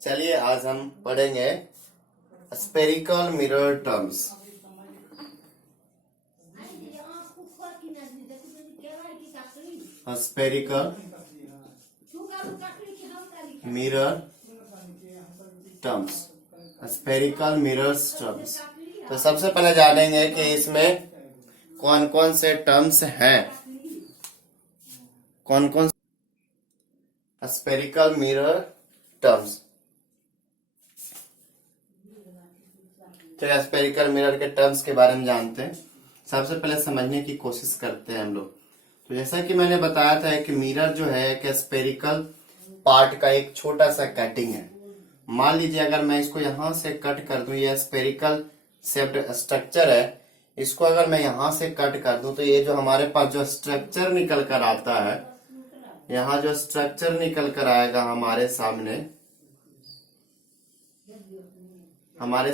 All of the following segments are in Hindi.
चलिए आज हम पढ़ेंगे spherical mirror terms. Spherical mirror terms, spherical mirrors terms. तो सबसे पहले जानेंगे कि इसमें कौन कौन से टर्म्स हैं, कौन कौन स्पेरिकल मिरर टर्म्स। चलिए स्पेरिकल मिरर के टर्म्स के बारे में जानते हैं। सबसे पहले समझने की कोशिश करते हैं हम लोग। तो जैसा कि मैंने बताया था कि मिरर जो है एक स्पेरिकल पार्ट का एक छोटा सा कटिंग है। मान लीजिए अगर मैं इसको यहां से कट कर दूं, ये स्पेरिकल शेप्ड स्ट्रक्चर है, इसको अगर मैं यहां से कट कर दूं तो ये जो हमारे पास जो स्ट्रक्चर निकल कर आता है, यहाँ जो स्ट्रक्चर निकल कर आएगा हमारे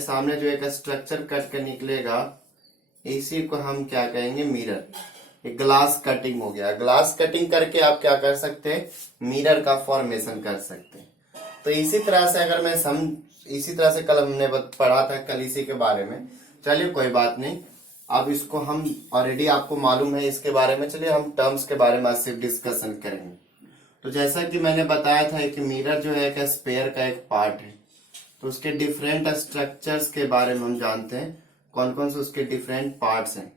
सामने जो एक स्ट्रक्चर कट कर निकलेगा, इसी को हम क्या कहेंगे, मिरर। एक ग्लास कटिंग हो गया। ग्लास कटिंग करके आप क्या कर सकते हैं, मिरर का फॉर्मेशन कर सकते हैं। तो इसी तरह से अगर मैं इसी तरह से कल हमने पढ़ा था कल इसी के बारे में। चलिए कोई बात नहीं, अब इसको हम ऑलरेडी आपको मालूम है इसके बारे में। चलिए हम टर्म्स के बारे में आज सिर्फ डिस्कशन करेंगे। तो जैसा कि मैंने बताया था कि मिरर जो है एक स्पेयर का एक पार्ट है, तो उसके डिफरेंट स्ट्रक्चर्स के बारे में हम जानते हैं, कौन कौन से उसके डिफरेंट पार्ट्स हैं।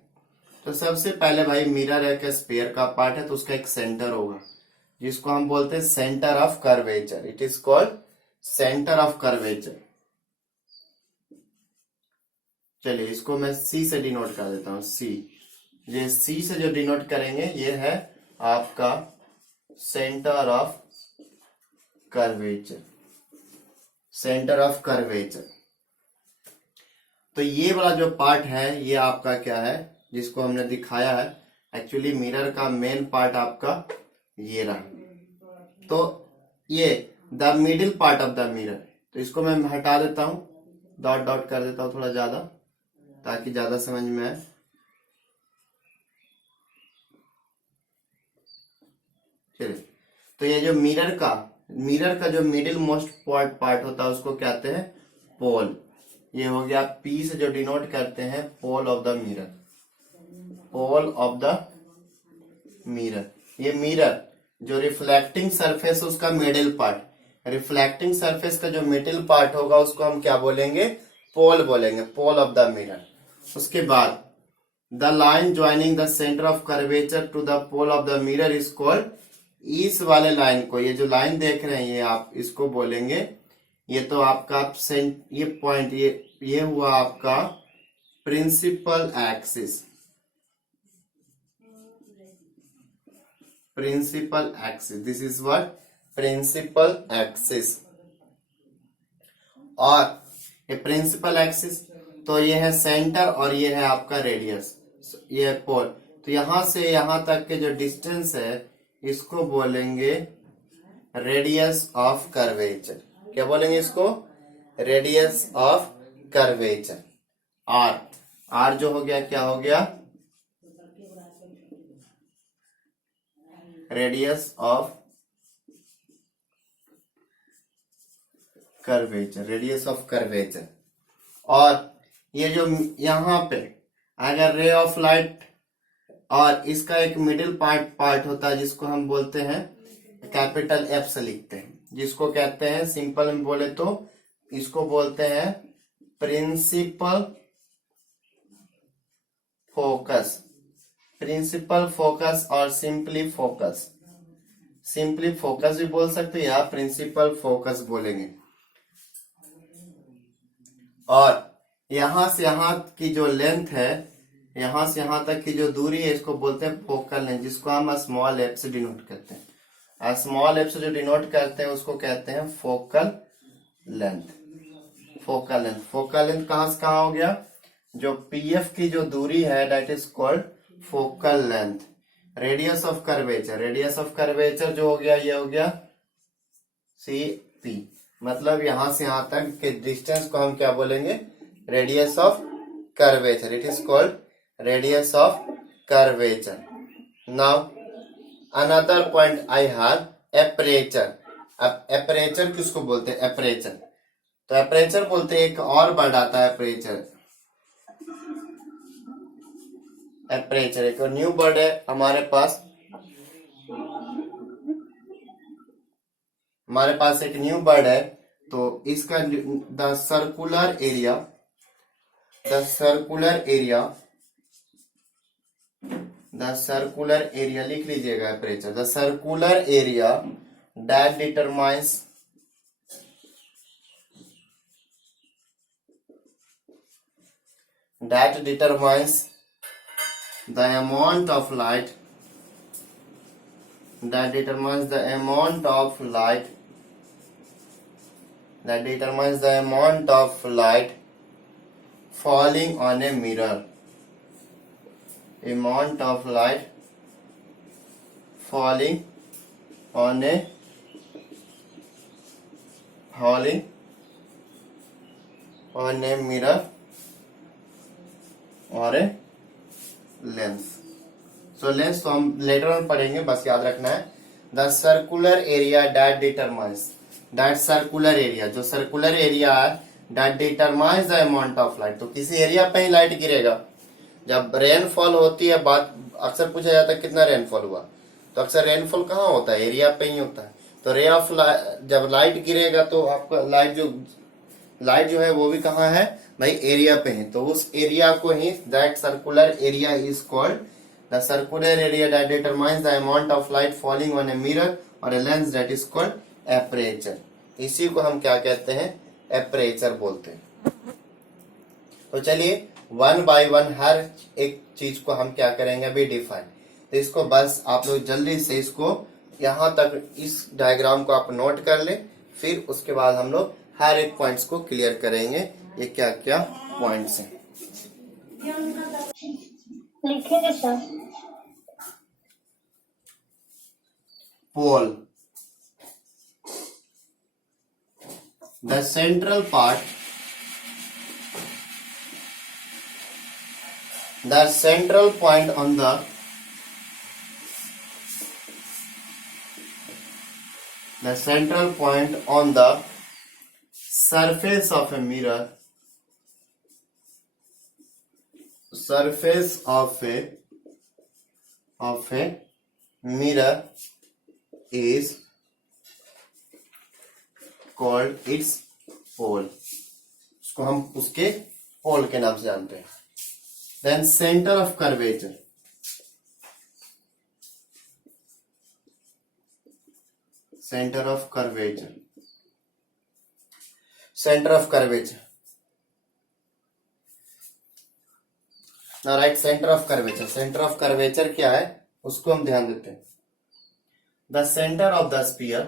तो सबसे पहले भाई मिरर एक स्पेयर का पार्ट है, तो उसका एक सेंटर होगा जिसको हम बोलते हैं centre of curvature. It is called centre of curvature. चलिए इसको मैं सी से डिनोट कर देता हूं। ये सी से जो डिनोट करेंगे ये है आपका centre of curvature. Centre of curvature. तो ये वाला जो पार्ट है ये आपका क्या है, जिसको हमने दिखाया है, एक्चुअली मिरर का मेन पार्ट आपका ये रहा। तो ये the middle part of the mirror. तो इसको मैं हटा देता हूं, डॉट डॉट कर देता हूं थोड़ा ज्यादा, ताकि ज्यादा समझ में आए। चलिए, तो ये जो मिरर का जो मिडिल मोस्ट पार्ट होता है उसको कहते हैं पोल। ये हो गया पी से जो डिनोट करते हैं pole of the mirror. Pole of the mirror. ये मिरर जो रिफ्लेक्टिंग सरफेस उसका मिडिल पार्ट, रिफ्लेक्टिंग सरफेस का जो मिडिल पार्ट होगा उसको हम क्या बोलेंगे, पोल बोलेंगे, पोल ऑफ द मिरर। उसके बाद the line joining the centre of curvature to the pole of the mirror is called, इस वाले लाइन को, ये जो लाइन देख रहे हैं ये आप इसको बोलेंगे, ये तो आपका ये पॉइंट, ये हुआ आपका principal axis. Principal axis, this is what, principal axis. और ये प्रिंसिपल एक्सिस, तो ये है सेंटर और ये है आपका रेडियस, ये है पोल। तो यहां से यहां तक के जो डिस्टेंस है इसको बोलेंगे रेडियस ऑफ कर्वेचर। क्या बोलेंगे इसको, रेडियस ऑफ कर्वेचर। आर जो हो गया, क्या हो गया, radius of curvature, radius of curvature. और ये जो यहां पे अगर रे ऑफ लाइट, और इसका एक मिडिल पार्ट होता है जिसको हम बोलते हैं कैपिटल एफ से लिखते हैं, जिसको कहते हैं सिंपल में बोले तो इसको बोलते हैं प्रिंसिपल फोकस। प्रिंसिपल फोकस और सिंपली फोकस, सिंपली फोकस भी बोल सकते हैं या प्रिंसिपल फोकस बोलेंगे। और यहां से यहां की जो लेंथ है, यहां से यहां तक की जो दूरी है, इसको बोलते हैं फोकल लेंथ, जिसको हम स्मॉल एफ से डिनोट करते हैं। स्मॉल एफ से जो डिनोट करते हैं उसको कहते हैं focal length. Focal length, focal length कहां से कहां हो गया, जो पीएफ की जो दूरी है that is called focal length. Radius of curvature, radius of curvature जो हो गया ये हो गया सी पी, मतलब यहां से यहां तक के डिस्टेंस को हम क्या बोलेंगे, radius of curvature. It is called radius of curvature. Now another point I have, aperture. अब एपरेचर किसको बोलते हैं? एपरेचर, तो एपरेचर बोलते हैं। एक और वर्ड आता है एपरेचर, एपरेचर एक न्यू वर्ड है हमारे पास। हमारे पास एक न्यू वर्ड है, तो इसका the circular area, the circular area, the circular area लिख लीजिएगा aperture. The circular area that determines, that determines the amount of light, that determines the amount of light, that determines the amount of light falling on a mirror, amount of light falling on a, falling on a mirror और ए लेंस। सो लेंस तो हम लेटर ऑन पढ़ेंगे, बस याद रखना है। The circular area that determines, that circular area, जो सर्कुलर एरिया है, that determines the amount of light, तो किसी एरिया पे ही लाइट गिरेगा। जब रेनफॉल होती है, बात अक्सर पूछा जाता है कितना रेनफॉल हुआ, तो अक्सर रेनफॉल कहाँ होता है? एरिया पे ही होता है। तो रे ऑफ, जब लाइट गिरेगा तो आपका लाइट जो है वो भी कहाँ है भाई? एरिया पे है। तो उस एरिया को ही, that circular area is called the circular area that determines the amount of light falling on a mirror or a lens, that is called aperture. इसी को हम क्या कहते हैं? एपरेचर बोलते हैं। तो चलिए वन बाय वन हर एक चीज को हम क्या करेंगे अभी? डिफाइन। तो इसको बस आप लोग जल्दी से इसको यहां तक, इस डायग्राम को आप नोट कर ले, फिर उसके बाद हम लोग हर एक पॉइंट्स को क्लियर करेंगे। ये क्या क्या पॉइंट्स हैं लिखेंगे sir. Pole, the central part, the central point on the, the central point on the surface of a mirror, surface of a mirror is called its pole, उसको हम उसके पोल के नाम से जानते हैं। then center of curvature, center of curvature, center of curvature, now right, center of curvature, center of curvature क्या है उसको हम ध्यान देते हैं। the center of the sphere,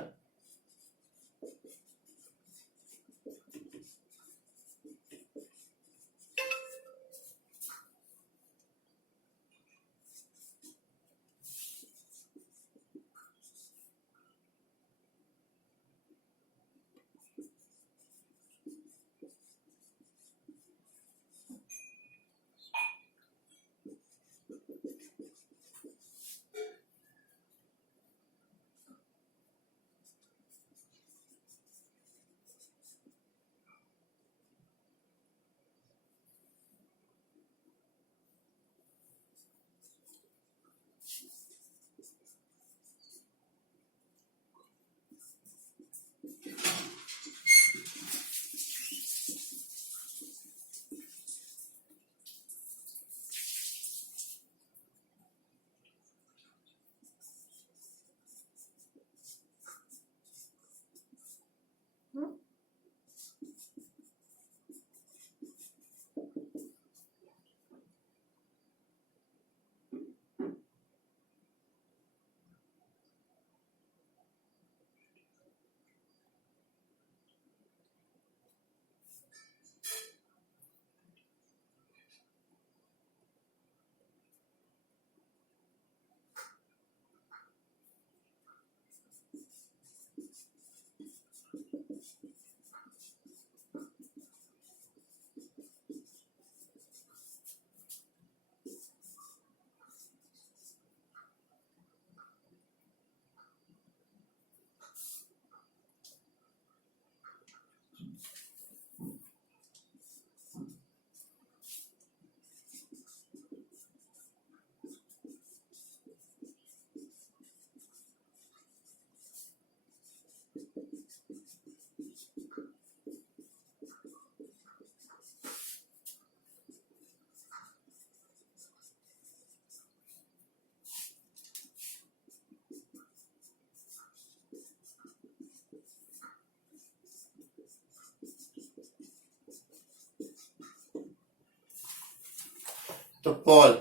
तो पोल,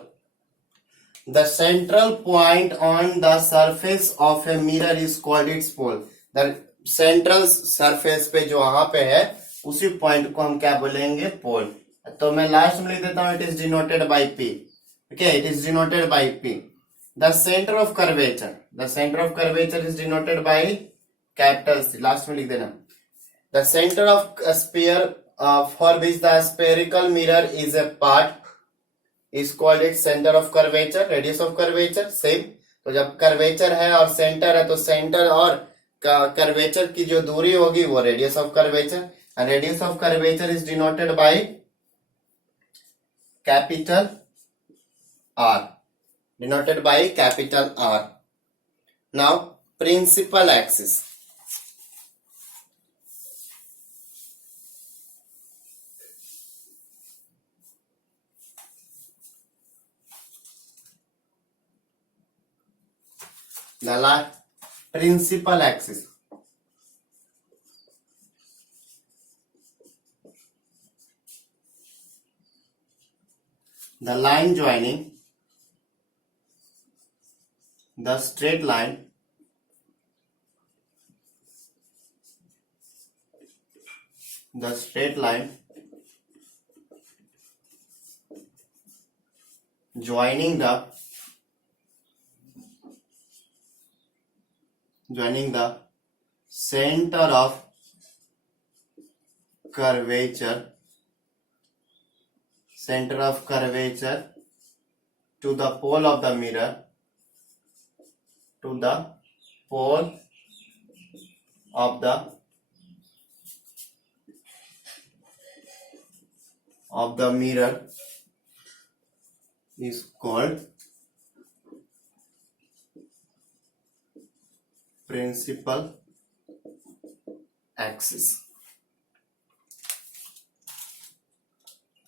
the central point on the surface of a mirror is called its pole. The central surface पे जो वहां पे है उसी पॉइंट को हम क्या बोलेंगे? पोल. तो मैं लास्ट में लिख देता हूं, it is denoted by P. Okay, it is denoted by P. The centre of curvature, the centre of curvature is denoted by capital C. Last में लिख देना. The centre of sphere for which the spherical mirror is a part is called its center of curvature, radius of curvature. Same. तो जब कर्वेचर है और सेंटर है तो सेंटर और कर्वेचर की जो दूरी होगी वो radius of curvature. Radius of curvature is denoted by capital R, denoted by capital R. Now principal axis. The principal axis. The line joining the straight line joining the center of curvature to the pole of the mirror, to the pole of the mirror is called principal axis.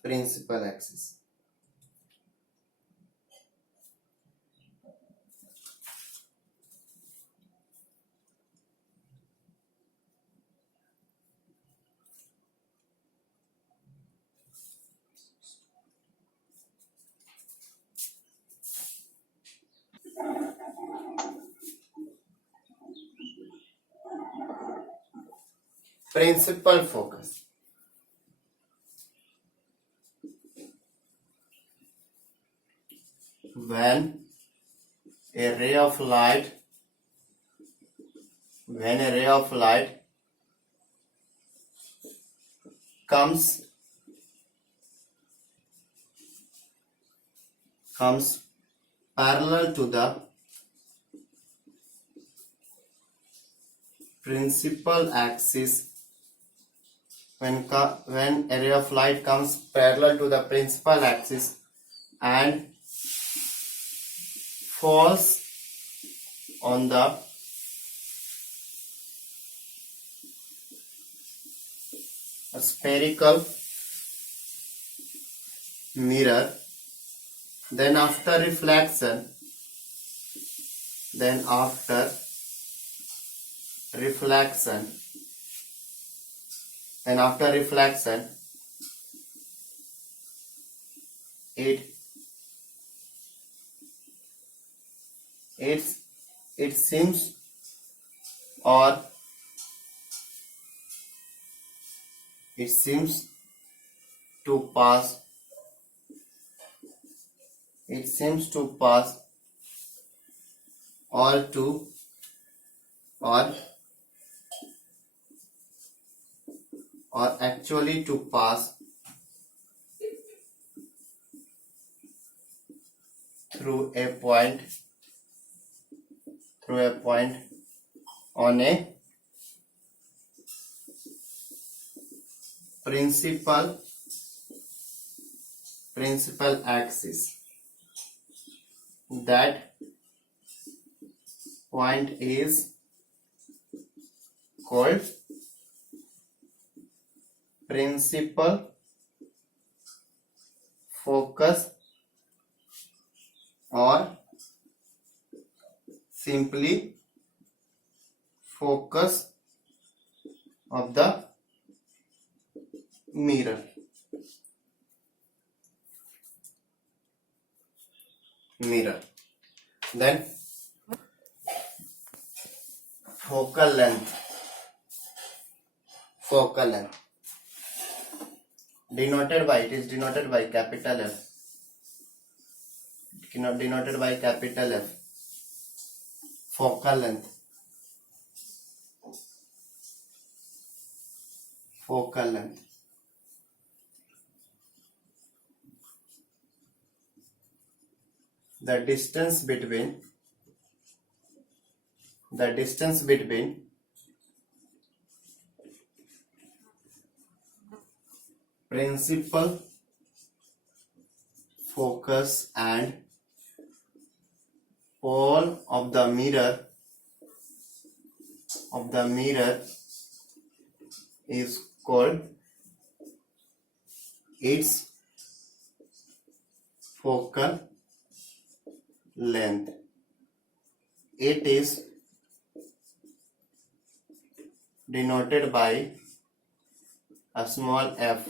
Principal axis. Principal focus. When a ray of light comes parallel to the principal axis, when a ray of light comes parallel to the principal axis and falls on the spherical mirror, then after reflection it seems to pass or actually to pass through a point on a principal axis. That point is called principal focus or simply focus of the mirror. Then focal length. Denoted by, it is denoted by capital F. Denoted by capital F. Focal length. The distance between principal focus and pole of the mirror is called its focal length. It is denoted by a small f.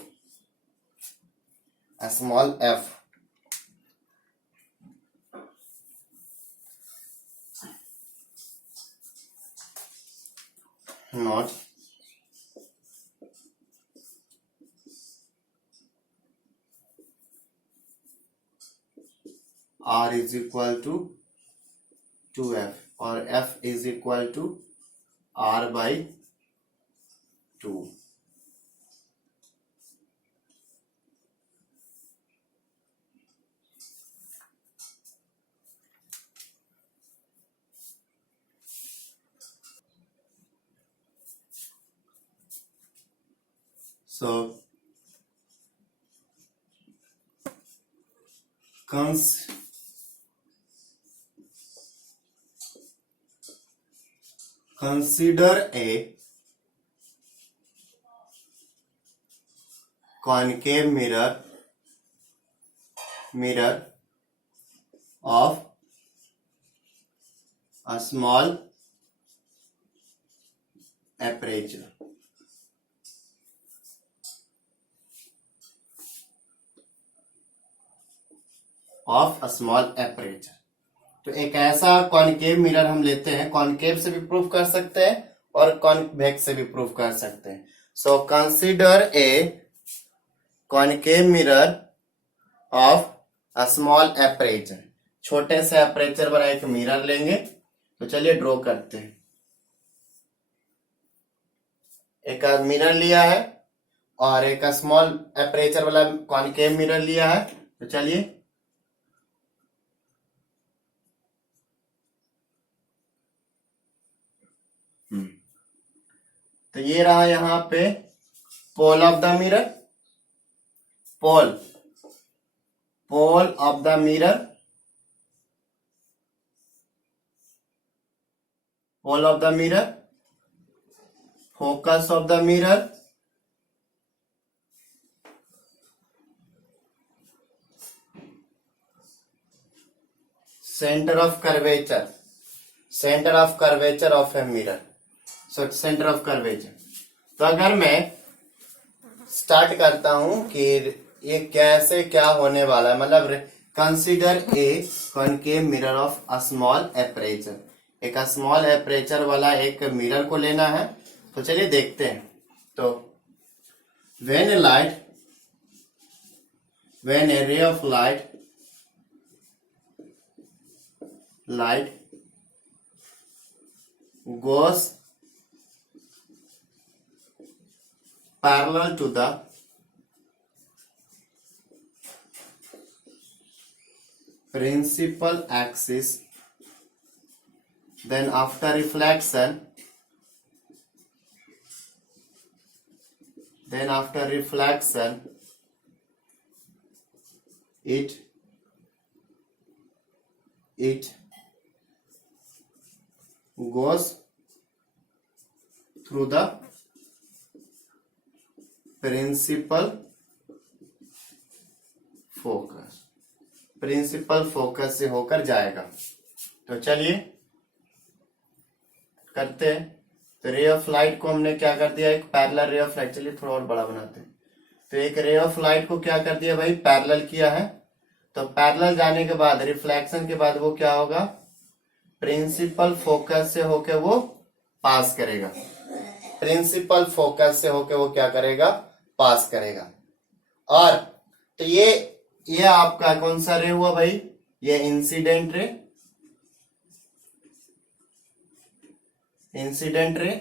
Not R is equal to 2f or f is equal to R by 2. So consider a concave mirror of a small aperture. तो एक ऐसा कॉनकेव मिरर हम लेते हैं, कॉनकेव से भी प्रूफ कर सकते हैं और कॉन्वेक्स से भी प्रूफ कर सकते हैं. So consider a concave mirror of a small aperture. छोटे से एपरेचर वाला एक मिरर लेंगे. तो चलिए ड्रॉ करते हैं. एक मिरर लिया है और एक स्मॉल एपरेचर वाला कॉनकेव मिरर लिया है. तो चलिए तो ये रहा यहां पे pole of the mirror. Pole of the mirror. Pole of the mirror. Focus of the mirror. Centre of curvature of a mirror. So centre of curvature. तो अगर मैं स्टार्ट करता हूं कि ये कैसे क्या होने वाला है, मतलब consider a concave mirror of a small aperture. एक स्मॉल एपरेचर वाला एक मिरर को लेना है. तो चलिए देखते हैं. तो when a ray of light goes parallel to the principal axis, then after reflection it goes through the principal focus, principal focus से होकर जाएगा। तो चलिए करते हैं। तो रे ऑफ लाइट को हमने क्या कर दिया, एक पैरेलल रे ऑफ लाइट, चलिए थोड़ा और बड़ा बनाते हैं। तो एक रे ऑफ लाइट को क्या कर दिया भाई, पैरेलल किया है। तो पैरेलल जाने के बाद रिफ्लेक्शन के बाद वो क्या होगा, प्रिंसिपल फोकस से होके वो पास करेगा, प्रिंसिपल फोकस से होके वो क्या करेगा, पास करेगा। और तो ये आपका कौन सा रे हुआ भाई, ये इंसिडेंट रे, इंसिडेंट रे।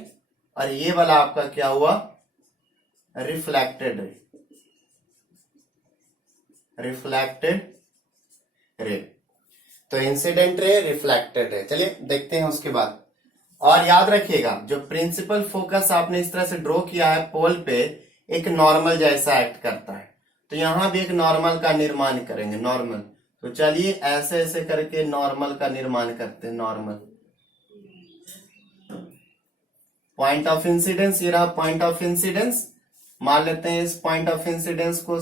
और ये वाला आपका क्या हुआ, रिफ्लेक्टेड रे, रिफ्लेक्टेड रे। तो इंसिडेंट रे, रिफ्लेक्टेड रे। चलिए देखते हैं उसके बाद। और याद रखिएगा जो प्रिंसिपल फोकस आपने इस तरह से ड्रॉ किया है पोल पे, एक नॉर्मल जैसा एक्ट करता है। तो यहां भी एक नॉर्मल का निर्माण करेंगे, नॉर्मल। तो चलिए ऐसे ऐसे करके नॉर्मल का निर्माण करते हैं। नॉर्मल पॉइंट ऑफ इंसिडेंस, ये रहा पॉइंट ऑफ इंसिडेंस। मान लेते हैं इस पॉइंट ऑफ इंसिडेंस को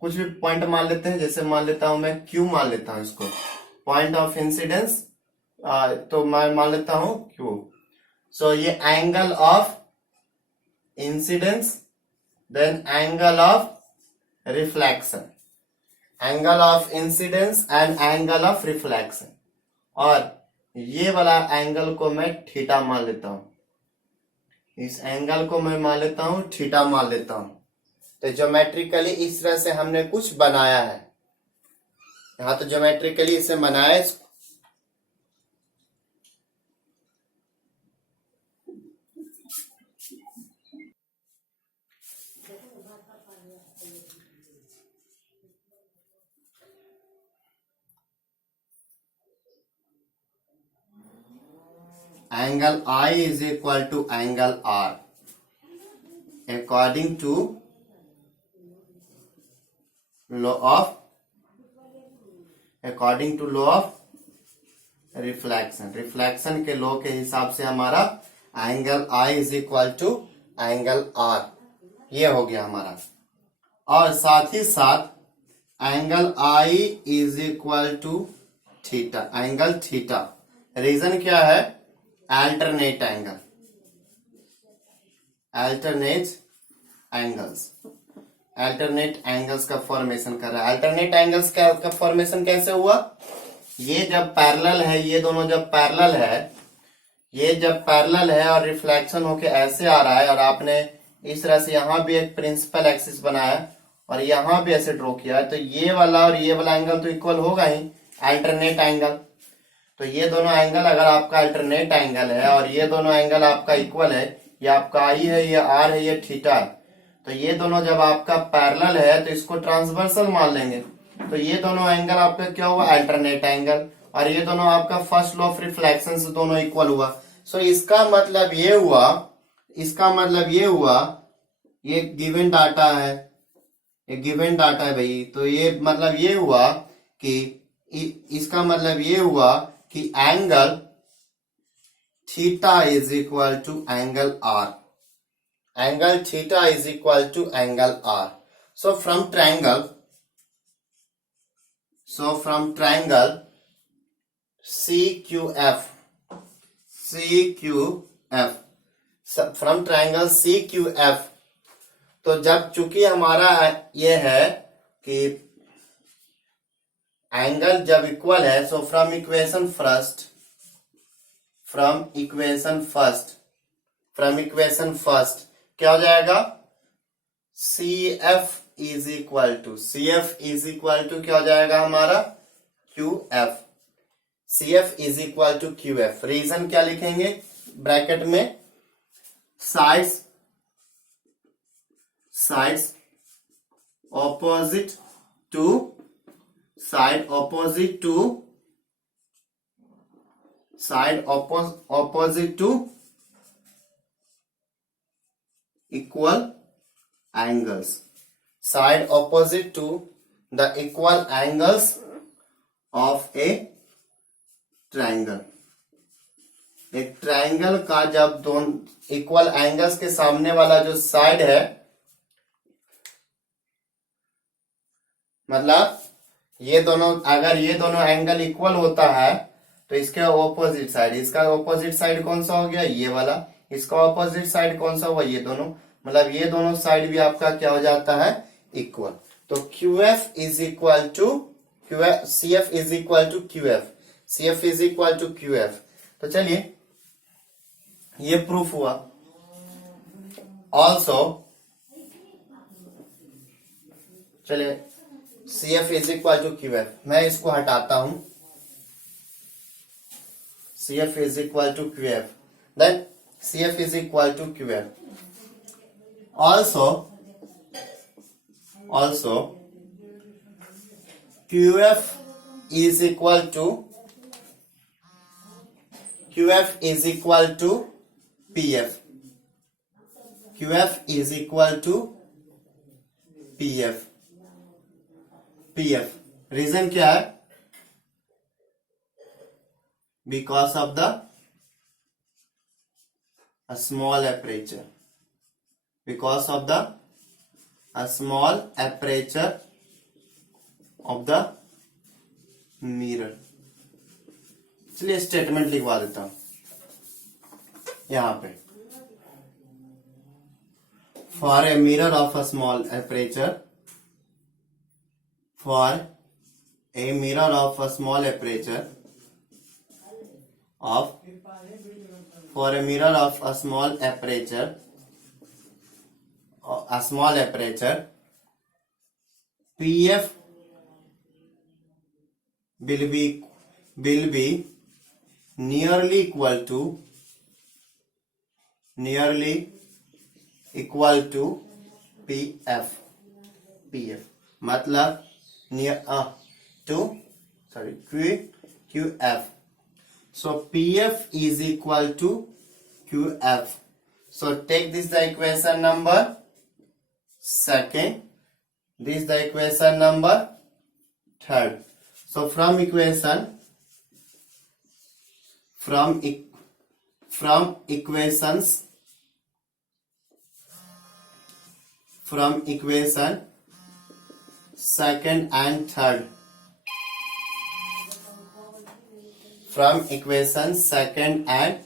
कुछ भी पॉइंट मान लेते हैं, जैसे मान लेता हूं मैं क्यू, मान लेता हूं इसको पॉइंट ऑफ इंसिडेंस। तो मैं मान लेता हूं क्यू। सो ये angle of incidence, then angle of reflection, angle of incidence and angle of reflection. और ये वाला एंगल को मैं थीटा मान लेता हूं, इस एंगल को मैं मान लेता हूं थीटा मान लेता हूं। तो ज्योमेट्रिकली इस तरह से हमने कुछ बनाया है यहां, तो ज्योमेट्रिकली इसे बनाया। Angle I is equal to angle R according to law of reflection. Reflection के लॉ के हिसाब से हमारा angle I is equal to angle R, ये हो गया हमारा। और साथ ही साथ angle I is equal to theta, angle theta. Reason क्या है, alternate angle, alternate angles, alternate angles का फॉर्मेशन कर रहा है। अल्टरनेट एंगल्स का फॉर्मेशन कैसे हुआ, ये जब पैरेलल है, ये दोनों जब पैरेलल है, ये जब पैरेलल है और रिफ्लेक्शन होके ऐसे आ रहा है, और आपने इस तरह से यहां भी एक प्रिंसिपल एक्सिस बनाया और यहां भी ऐसे ड्रॉ किया है, तो ये वाला और ये वाला एंगल तो इक्वल होगा ही, अल्टरनेट एंगल। तो ये दोनों एंगल अगर आपका अल्टरनेट एंगल है और ये दोनों एंगल आपका इक्वल है, ये आपका आई है, ये आर है, ये थीटा है, तो ये दोनों जब आपका पैरेलल है तो इसको ट्रांसवर्सल मान लेंगे। तो ये दोनों एंगल आपका क्या हुआ, अल्टरनेट एंगल। और ये दोनों आपका फर्स्ट लॉ ऑफ रिफ्लेक्शन से दोनों इक्वल हुआ। सो इसका मतलब ये हुआ, इसका मतलब ये हुआ, ये गिवन डाटा है, ये गिवन डाटा है भाई। तो ये मतलब ये हुआ कि इसका मतलब ये हुआ कि angle theta is equal to angle R, angle theta is equal to angle R. So from triangle CQF, from triangle CQF, तो जब चूंकि हमारा ये है कि एंगल जब इक्वल है, सो फ्रॉम इक्वेशन फर्स्ट क्या हो जाएगा, CF इज इक्वल टू क्या हो जाएगा हमारा, QF। CF is equal to QF। Reason क्या लिखेंगे ब्रैकेट में, sides opposite to equal angles, side opposite to the equal angles of a triangle। एक ट्रायंगल का जब दोनों इक्वल एंगल्स के सामने वाला जो साइड है, मतलब ये दोनों, अगर ये दोनों एंगल इक्वल होता है तो इसके ऑपोजिट साइड, इसका ऑपोजिट साइड कौन सा हो गया, ये वाला, इसका ऑपोजिट साइड कौन सा हुआ, ये दोनों, मतलब ये दोनों साइड भी आपका क्या हो जाता है, इक्वल। तो QF is equal to CF is equal to QF, CF is equal to QF। तो चलिए ये प्रूफ हुआ। ऑल्सो चलिए CF is equal to QF, मैं इसको हटाता हूं, CF is equal to QF, then CF is equal to QF। also QF is equal to PF, QF is equal to PF। Reason क्या है, because of the small aperture, because of the small aperture of the mirror। चलिए स्टेटमेंट लिखवा देता हूं यहां पे, for a mirror of a small aperture, for a mirror of a small aperture of, for a mirror of a small aperture, PF will be nearly equal to PF, मतलब near QF। so PF is equal to QF। so take this the equation number second, this is the equation number third। so from equations second and third, from equation second and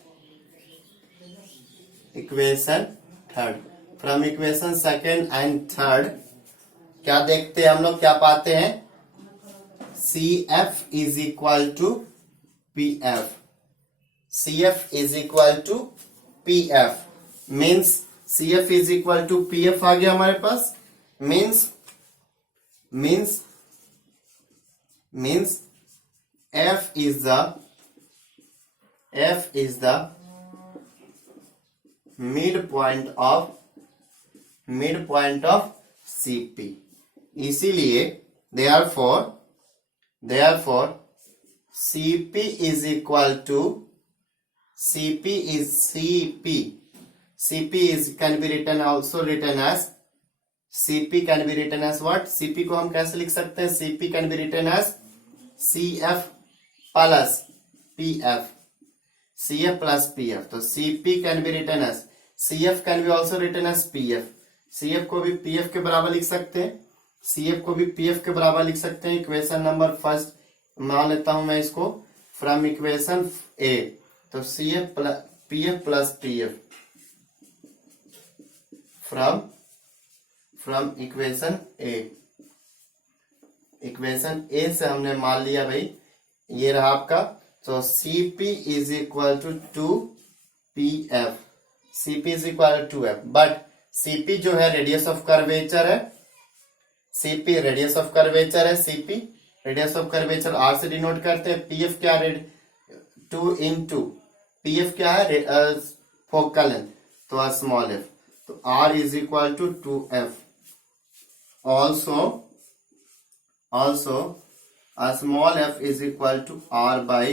equation third, from equation second and third क्या देखते हैं हम लोग, क्या पाते हैं, CF is equal to PF, CF is equal to PF means CF is equal to PF आ गया हमारे पास, means F is the midpoint of CP। इसीलिए therefore CP is equal to CP can be written as CP can be written as what, CP को हम कैसे लिख सकते हैं, CP can be written as CF plus PF, CF plus PF। तो CP can be written as, CF can be also written as PF, CF को भी PF के बराबर लिख सकते हैं, CF को भी PF के बराबर लिख सकते हैं। इक्वेशन नंबर फर्स्ट मान लेता हूं मैं इसको, फ्रॉम इक्वेशन A, तो CF PF plus PF from equation A। Equation A से हमने मान लिया भाई ये रहा आपका, तो CP is equal to 2PF, CP is equal to 2F, but CP जो है रेडियस ऑफ कर्वेचर है, CP रेडियस ऑफ कर्वेचर है, CP radius of curvature R से डिनोट करते हैं। PF क्या है, 2 into PF क्या है, फोकल लेंथ, तो स्मॉल f, तो R is equal to 2F। also a small f is equal to R by